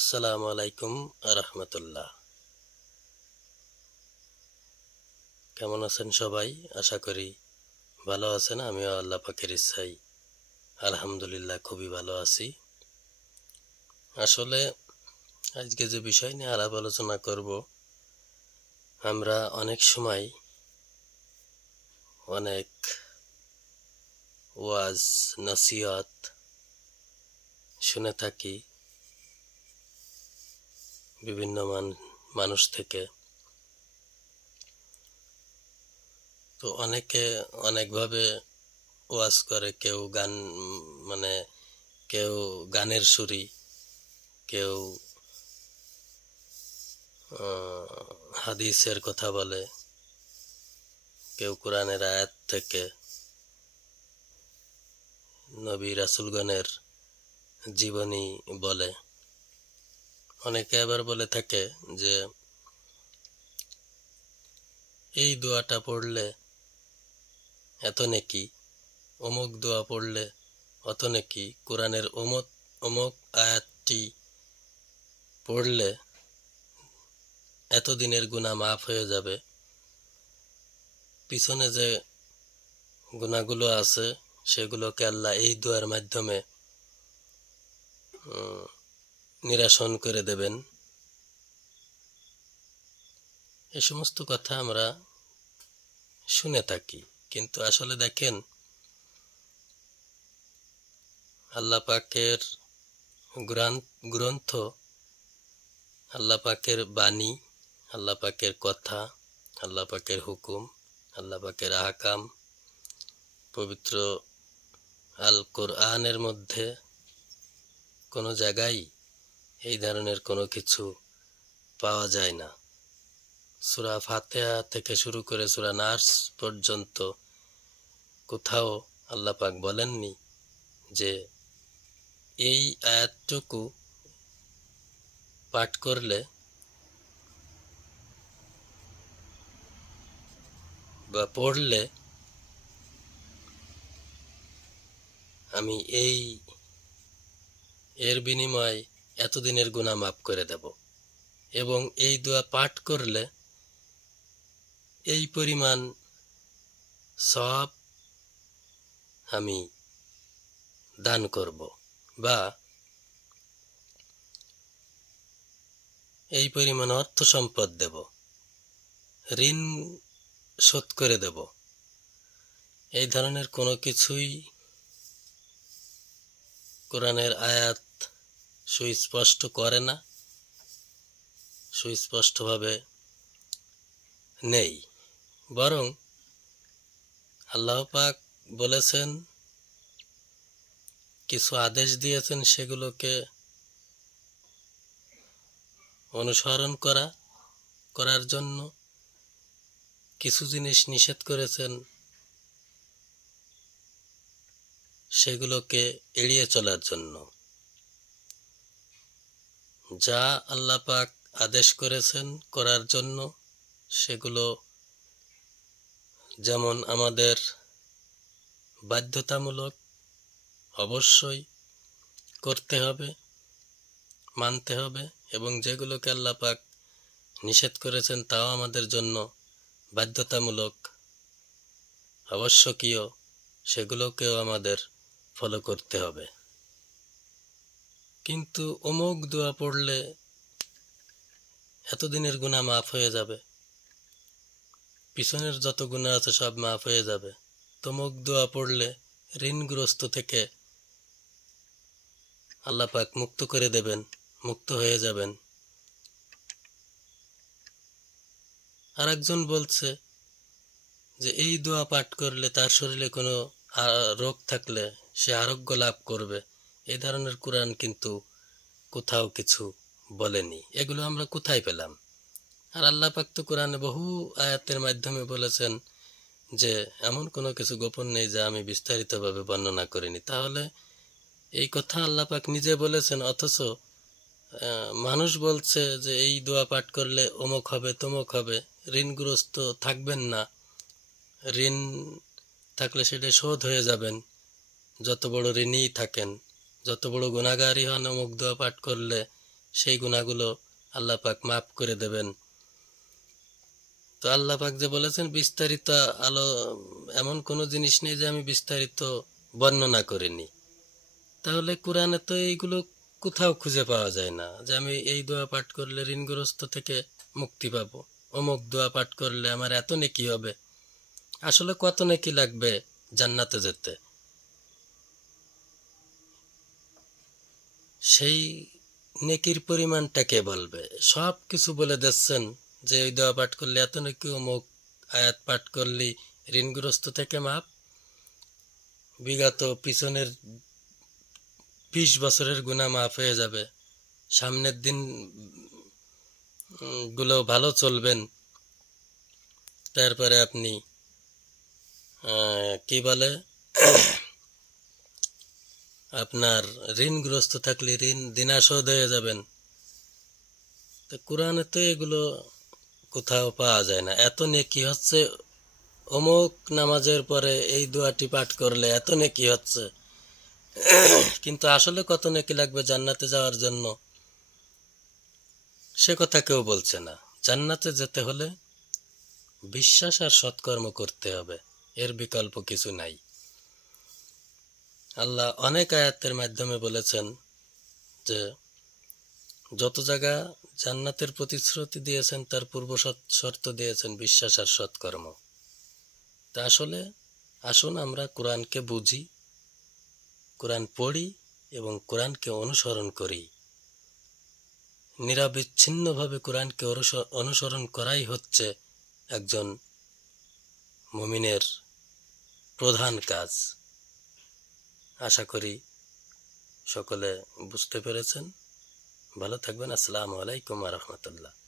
আসসালামু আলাইকুম রহমতুল্লাহ। কেমন আছেন সবাই? আশা করি ভালো আছেন। আমিও আল্লাহ পাকের ইচ্ছাই আলহামদুলিল্লাহ খুবই ভালো আছি। আসলে আজকে যে বিষয় নিয়ে আলাপ আলোচনা করব, আমরা অনেক সময় অনেক ওয়াজ, নসিহত শুনে থাকি। বিভিন্ন মান, মানুষ থেকে। তো অনেকে অনেকভাবে ওয়াজ করে, কেউ গান মানে কেউ গানের সুরি, কেউ হাদিসের কথা বলে, কেউ কোরআনের আয়াত থেকে। নবী রাসুলগণের জীবনী বলে। অনেকে আবার বলে থাকে যে, এই দোয়াটা পড়লে এত নাকি? অমুক দোয়া পড়লে অত নাকি? কোরআনের অমুক অমুক আয়াতটি পড়লে এতদিনের গুণা মাফ হয়ে যাবে? পিছনে যে গুণাগুলো আছে, সেগুলোকে আল্লাহ এই দোয়ার মাধ্যমে নিরাসন করে দেবেন। এ সমস্ত কথা আমরা শুনে থাকি, কিন্তু আসলে দেখেন, আল্লাহ পাকের গ্রন্থ, আল্লাহ পাকের বাণী, আল্লাহ পাকের কথা, আল্লাহ পাকের হুকুম, আল্লাহ পাকের আহকাম, পবিত্র আল কোরআনের মধ্যে কোনো জায়গায় এই ধরনের কোনো কিছু পাওয়া যায় না। সুরা ফাতেহা থেকে শুরু করে সুরা নার্স পর্যন্ত কোথাও আল্লাহ পাক বলেননি যে এই আয়াতটুকু পাঠ করলে বা পড়লে আমি এই এর বিনিময়ে এতদিনের গুণা মাফ করে দেব। এবং এই দোয়া পাঠ করলে এই পরিমাণ সব আমি দান করব বা এই পরিমাণ অর্থ সম্পদ দেব, ঋণ শোধ করে দেব। এই ধরনের কোনো কিছুই কোরআনের আয়াত সুস্পষ্ট করে না, সুস্পষ্টভাবে নেই। বরং আল্লাহ পাক বলেছেন, কিছু আদেশ দিয়েছেন সেগুলোকে অনুসরণ করা, করার জন্য কিছু জিনিস নিষেধ করেছেন, সেগুলোকে এড়িয়ে চলার জন্য। যা আল্লাহ পাক আদেশ করেছেন করার জন্য, সেগুলো যেমন আমাদের বাধ্যতামূলক অবশ্যই করতে হবে, মানতে হবে এবং যেগুলোকে আল্লাহ পাক নিষেধ করেছেন তাও আমাদের জন্য বাধ্যতামূলক, আবশ্যকীয়, সেগুলোকেও আমাদের ফলো করতে হবে। কিন্তু অমুক দোয়া পড়লে এতদিনের গুণা মাফ হয়ে যাবে। পিছনের যত গুণা আছে সব মাফ হয়ে যাবে। তমুক দোয়া পড়লে ঋণগ্রস্ত থেকে আল্লাহ পাক মুক্ত করে দেবেন, মুক্ত হয়ে যাবেন। আর একজন বলছে যে, এই দোয়া পাঠ করলে তার শরীরে কোনো রোগ থাকলে সে আরোগ্য লাভ করবে। এই ধরনের কোরআন কিন্তু কোথাও কিছু বলেনি। এগুলো আমরা কোথায় পেলাম? আর আল্লাহ পাক তো কোরআনে বহু আয়াতের মাধ্যমে বলেছেন যে, এমন কোনো কিছু গোপন নেই যা আমি বিস্তারিতভাবে বর্ণনা করিনি। তাহলে এই কথা আল্লাহ পাক নিজে বলেছেন, অথচ মানুষ বলছে যে, এই দোয়া পাঠ করলে অমুক হবে, তমুক হবে, ঋণগ্রস্ত থাকবেন না। ঋণ থাকলে সেটা শোধ হয়ে যাবেন। যত বড় ঋণই থাকেন যত বড় গুণাগারই হন অমুক দোয়া পাঠ করলে সেই গুণাগুলো আল্লাহ পাক মাফ করে দেবেন। তো আল্লাহ পাক যে বলেছেন, বিস্তারিত আলো, এমন কোনো জিনিস নেই যে আমি বিস্তারিত বর্ণনা করিনি। তাহলে কোরআনে তো এইগুলো কোথাও খুঁজে পাওয়া যায় না যে আমি এই দোয়া পাঠ করলে ঋণগ্রস্ত থেকে মুক্তি পাবো। অমুক দোয়া পাঠ করলে আমার এত নেকি হবে। আসলে কত নেকি লাগবে জান্নাতে যেতে? সেই নেকির পরিমাণটা কে বলবে? সব কিছু বলে দিচ্ছেন যে ওই দোয়া পাঠ করলে এত নাকি অমুক আয়াত পাঠ করলে, ঋণগ্রস্ত থেকে মাপ বিগত পিছনের বিশ বছরের গুণা মাফ হয়ে যাবে। সামনের দিনগুলো ভালো চলবেন। তারপরে আপনি কি বলে? আপনার ঋণগ্রস্ত থাকলে ঋণ দিনাশোধ হয়ে যাবেন। তো কোরআনে তো এগুলো কোথাও পাওয়া যায় না। এত নেকি হচ্ছে, অমুক নামাজের পরে এই দোয়াটি পাঠ করলে এত নেকি হচ্ছে। কিন্তু আসলে কত নেকি লাগবে জান্নাতে যাওয়ার জন্য? সে কথা কেউ বলছে না। জান্নাতে যেতে হলে বিশ্বাস আর সৎকর্ম করতে হবে। এর বিকল্প কিছু নাই। আল্লাহ অনেক আয়াতের মাধ্যমে বলেছেন যে, যত জায়গা জান্নাতের প্রতিশ্রুতি দিয়েছেন, তার পূর্ব শর্ত- দিয়েছেন বিশ্বাস আর সৎকর্ম। তা আসলে আসুন আমরা কোরআনকে বুঝি, কোরআন পড়ি এবং কোরআনকে অনুসরণ করি। নিরবিচ্ছিন্নভাবে কোরআনকে অনুস- অনুসরণ করাই হচ্ছে একজন মুমিনের প্রধান কাজ। আশা করি সকলে বুঝতে পেরেছেন। ভালো থাকবেন। আসসালামু আলাইকুম রহমতুল্লাহ।